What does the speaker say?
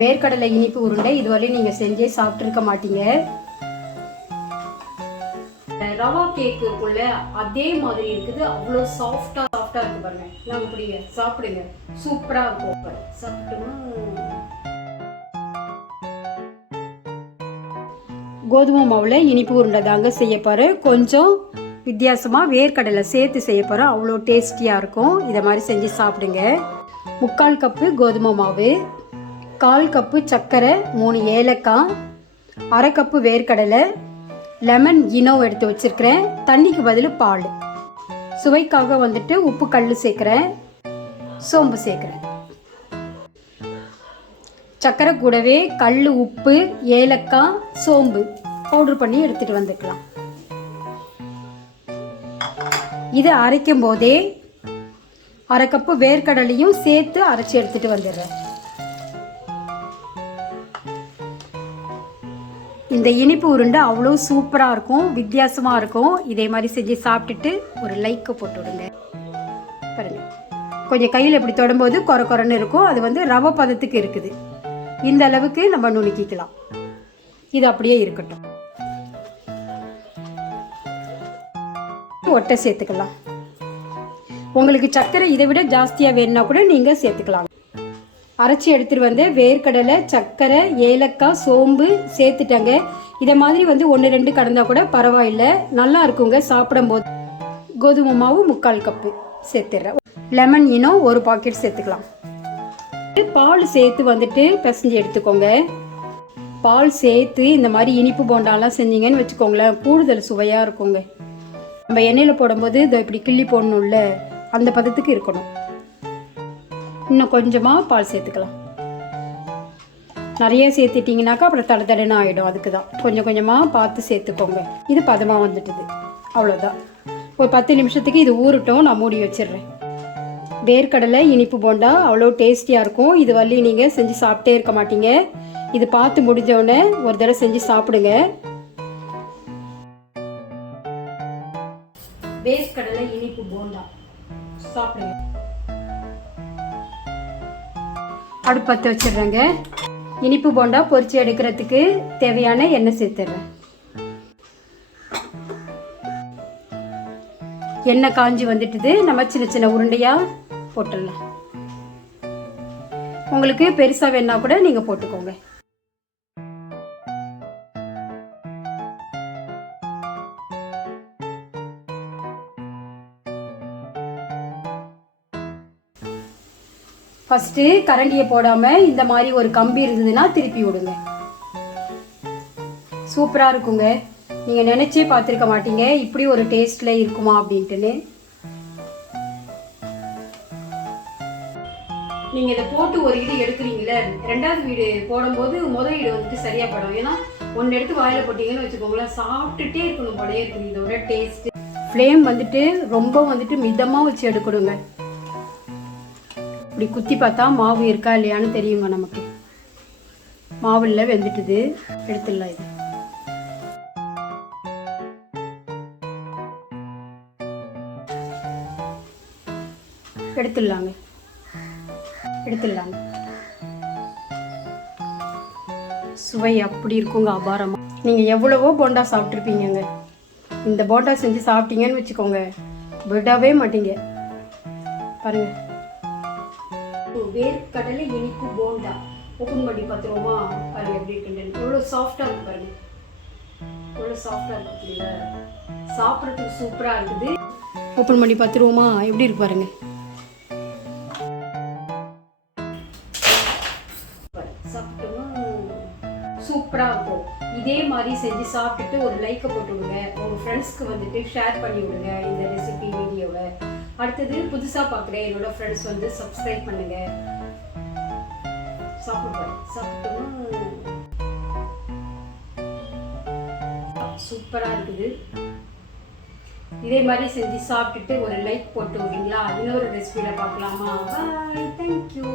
வேர்க்கடலை இனிப்பு உருண்டை இதுவரையும் நீங்கள் செஞ்சே சாப்பிட்ருக்க மாட்டீங்க. ரவா கேக்குக்குள்ள அதே மாதிரி இருக்குது. அவ்வளோ சாஃப்டா சாஃப்டா இருக்கு பாருங்க. நாங்க அப்படிங்க சாப்பிடுங்க. சூப்பரா இருக்கும். பாரு. கோதுமை மாவில் இனிப்பு உருண்டை தாங்க செய்ய போகிறேன் கொஞ்சம் வித்தியாசமாக வேர்க்கடலை சேர்த்து செய்ய போகிறோம் அவ்வளோ டேஸ்டியாக இருக்கும். இதை மாதிரி செஞ்சு சாப்பிடுங்க. முக்கால் கப்பு கோதுமை மாவு. கால் கப்பு சர்க்கரை மூணு ஏலக்காய் அரை கப்பு வேர்க்கடலை லெமன் இனோ எடுத்து வச்சிருக்கிறேன். தண்ணிக்கு பதில் பால். சுவைக்காக வந்துட்டு உப்பு கல் சேர்க்குறேன். சோம்பு சேர்க்குறேன். சக்கரை கூடவே கல் உப்பு ஏலக்காய் சோம்பு பவுடர் பண்ணி எடுத்துகிட்டு வந்துக்கலாம். இது அரைக்கும் போதே அரை கப்பு வேர்க்கடலையும் சேர்த்து அரைச்சி எடுத்துகிட்டு வந்துடுறேன். இந்த இனிப்பு உருண்டை அவ்வளோ சூப்பராக இருக்கும் வித்தியாசமாக இருக்கும். இதே மாதிரி செஞ்சு சாப்பிட்டுட்டு ஒரு லைக்கை போட்டு விடுங்க. பாருங்க. கொஞ்சம் கையில் இப்படி தொடும்போது கொர கொரன்னு இருக்கும். அது வந்து ரவை பதத்துக்கு இருக்குது. இந்த அளவுக்கு நம்ம நுணுக்கிக்கலாம். இது அப்படியே இருக்கட்டும். ஒட்டை சேர்த்துக்கலாம். உங்களுக்கு சர்க்கரை இதை விட ஜாஸ்தியாக வேணும்னா கூட நீங்கள் சேர்த்துக்கலாம். அரைச்சி எடுத்துகிட்டு வந்து வேர்க்கடலை சர்க்கரை ஏலக்காய் சோம்பு சேர்த்துட்டேங்க. இதை மாதிரி வந்து ஒன்று ரெண்டு கடந்தால் கூட பரவாயில்லை. நல்லா இருக்குங்க சாப்பிடும்போது. கோதுமை மாவு முக்கால் கப்பு சேர்த்துடுறேன். லெமன் இனம் ஒரு பாக்கெட் சேர்த்துக்கலாம். பால் சேர்த்து வந்துட்டு பிசைஞ்சு எடுத்துக்கோங்க. பால் சேர்த்து இந்த மாதிரி இனிப்பு போண்டாலாம் செஞ்சீங்கன்னு வச்சுக்கோங்களேன் கூடுதல் சுவையாக இருக்குங்க. நம்ம எண்ணெயில் போடும்போது இதை இப்படி கிள்ளி போடணும்ல அந்த பதத்துக்கு இருக்கணும். இன்னும் கொஞ்சமாக பால் சேர்த்துக்கலாம். நிறைய சேர்த்துட்டிங்கனாக்கா அப்புறம் தட தடன்னு ஆகிடும் அதுக்கு தான் கொஞ்சம் கொஞ்சமாக பார்த்து சேர்த்துக்கோங்க. இது பதமாக வந்துட்டுது. அவ்வளோதான் ஒரு பத்து நிமிஷத்துக்கு இது ஊறட்டும். நான் மூடி வச்சிடுறேன். வேர்க்கடலை இனிப்பு போண்டா அவ்வளோ டேஸ்டியாக இருக்கும். இது வள்ளி நீங்கள் செஞ்சு சாப்பிட்டே இருக்க மாட்டீங்க. இது பார்த்து முடிஞ்சோடனே ஒரு தடவை செஞ்சு சாப்பிடுங்க. வேர்க்கடலை இனிப்பு போண்டா. சாப்பிடுங்க. அடுப்பு பற்ற வச்சிடுறேங்க. இனிப்பு போண்டா பொரித்து எடுக்கிறதுக்கு தேவையான எண்ணெய் சேர்த்துடுறேன். எண்ணெய் காஞ்சி வந்துட்டுது. நம்ம சின்ன சின்ன உருண்டையாக போட்டுடலாம். உங்களுக்கு பெருசாக வேணா கூட நீங்கள் போட்டுக்கோங்க. ஃபஸ்ட்டு கரண்டியை போடாமல் இந்த மாதிரி ஒரு கம்பி இருந்ததுன்னா திருப்பி விடுங்க. சூப்பராக இருக்குங்க. நீங்கள் நினச்சே பார்த்துருக்க மாட்டீங்க. இப்படி ஒரு டேஸ்ட்டில் இருக்குமா அப்படின்ட்டுன்னு. நீங்கள் இதை போட்டு ஒரு இடு எடுக்கிறீங்களே ரெண்டாவது வீடு போடும்போது முதல் வீடு வந்துட்டு சரியாக படும். ஏன்னா ஒன்று எடுத்து வாயில் போட்டிங்கன்னு வச்சுக்கோங்களேன் சாப்பிட்டுட்டே இருக்கணும் போலயே இருக்குது. இதோட டேஸ்ட்டு ஃப்ளேம் வந்துட்டு ரொம்ப வந்துட்டு மிதமாக வச்சு எடுக்கணுங்க. இப்படி குத்தி பார்த்தா மாவு இருக்கா இல்லையான்னு தெரியுங்க நமக்கு. மாவுல வெந்துட்டுது. எடுத்துடலாம் இது. எடுத்துடலாங்க. எடுத்துடலாங்க. சுவை அப்படி இருக்குங்க அபாரமாக நீங்கள் எவ்வளவோ போண்டா சாப்பிட்ருப்பீங்கங்க இந்த போண்டா செஞ்சு சாப்பிட்டீங்கன்னு வச்சுக்கோங்க. விடவே மாட்டீங்க. பாருங்கள் வேர்க்கடலை இனிப்பு போண்டா. ஓப்பன் பண்ணி பார்த்துருவோமா அது எப்படி இருக்குன்னு. எவ்வளோ சாஃப்டாக இருக்கு பாருங்க. எவ்வளோ சாஃப்டாக இருக்குல்ல சாப்பிட்றதுக்கு சூப்பராக இருக்குது. ஓப்பன் பண்ணி பார்த்துருவோமா எப்படி இருக்கு பாருங்க. சூப்பராக இருக்கும். இதே மாதிரி செஞ்சு சாப்பிட்டுட்டு ஒரு லைக்கை போட்டு விடுங்க. உங்கள் ஃப்ரெண்ட்ஸ்க்கு வந்துட்டு ஷேர் பண்ணி விடுங்க இந்த ரெசிபி வீடியோவை அடுத்தது புதுசாக பார்க்குறேன் என்னோட ஃப்ரெண்ட்ஸ் வந்து சப்ஸ்கிரைப் பண்ணுங்க. சாப்பிடுவேன் சாப்பிட்டோம்னா சூப்பராக இருக்குது. இதே மாதிரி செஞ்சு சாப்பிட்டுட்டு ஒரு லைக் போட்டு விடுங்களா? இன்னொரு ரெசிபியில் பார்க்கலாமா பாய் தேங்க்யூ